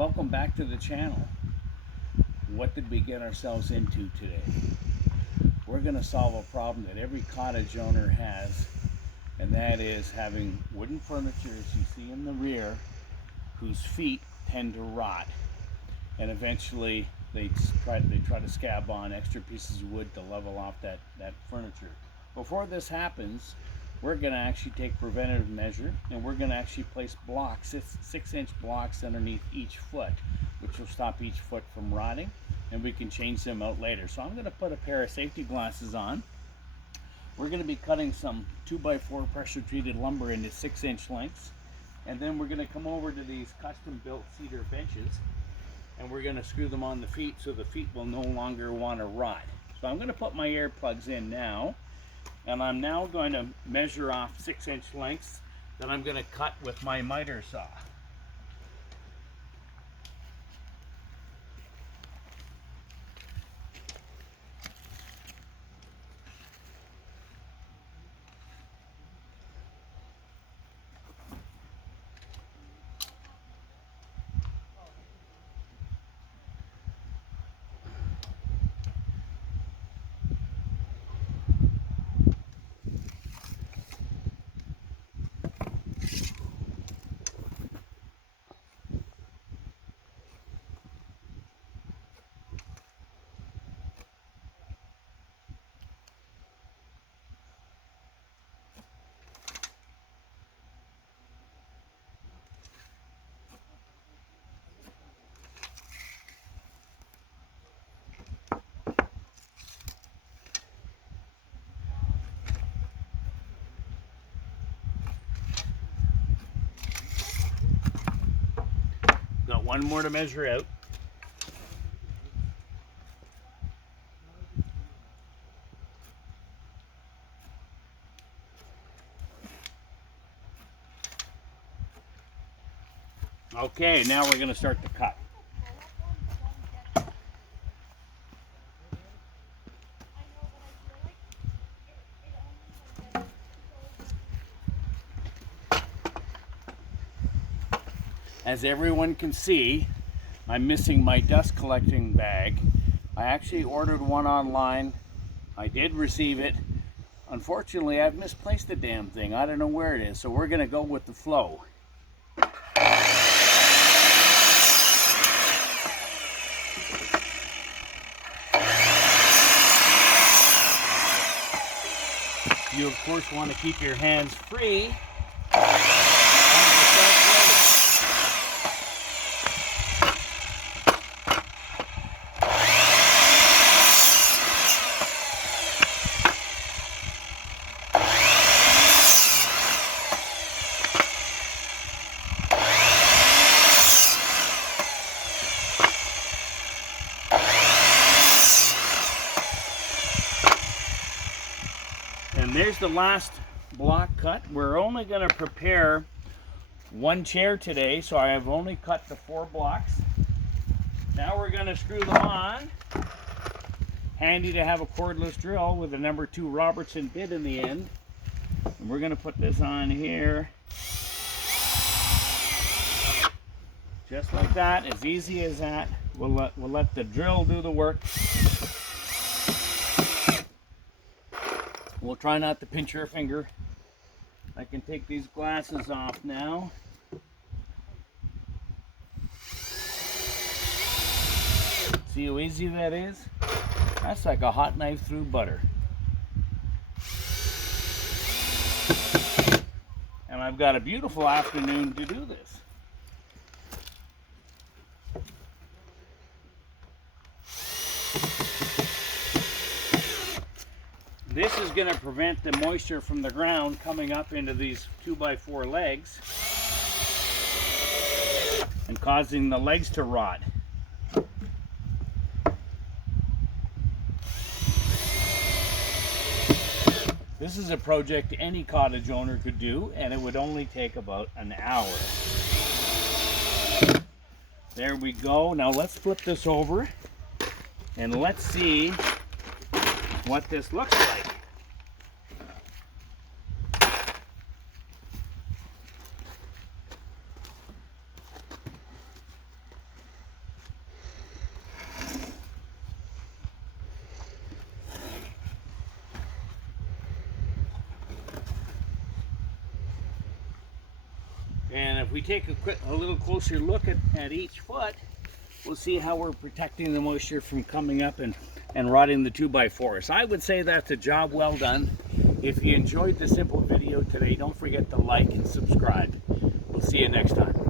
Welcome back to the channel. What did we get ourselves into today? We're going to solve a problem that every cottage owner has, and that is having wooden furniture, as you see in the rear, whose feet tend to rot, and eventually they try to scab on extra pieces of wood to level off that furniture. Before this happens, we're going to actually take preventative measure, and we're going to actually place blocks, 6-inch blocks underneath each foot, which will stop each foot from rotting, and we can change them out later. So I'm going to put a pair of safety glasses on. We're going to be cutting some 2x4 pressure treated lumber into 6-inch lengths, and then we're going to come over to these custom built cedar benches, and we're going to screw them on the feet so the feet will no longer want to rot. So I'm going to put my earplugs in now, and I'm now going to measure off 6-inch lengths that I'm going to cut with my miter saw. Got one more to measure out. Okay, now we're going to start the cut. As everyone can see, I'm missing my dust collecting bag. I actually ordered one online. I did receive it. Unfortunately, I've misplaced the damn thing. I don't know where it is, so we're going to go with the flow. You, of course, want to keep your hands free. And there's the last block cut. We're only going to prepare one chair today, so I have only cut the 4 blocks. Now we're going to screw them on. Handy to have a cordless drill with a number 2 Robertson bit in the end. And we're going to put this on here. Just like that, as easy as that. We'll let the drill do the work. We'll try not to pinch your finger. I can take these glasses off now. See how easy that is? That's like a hot knife through butter. And I've got a beautiful afternoon to do this. This is going to prevent the moisture from the ground coming up into these 2x4 legs and causing the legs to rot. This is a project any cottage owner could do, and it would only take about an hour. There we go. Now let's flip this over and let's see what this looks like. if we take a little closer look at each foot, we'll see how we're protecting the moisture from coming up and rotting the 2x4. So I would say that's a job well done. If you enjoyed the simple video today, don't forget to like and subscribe. We'll see you next time.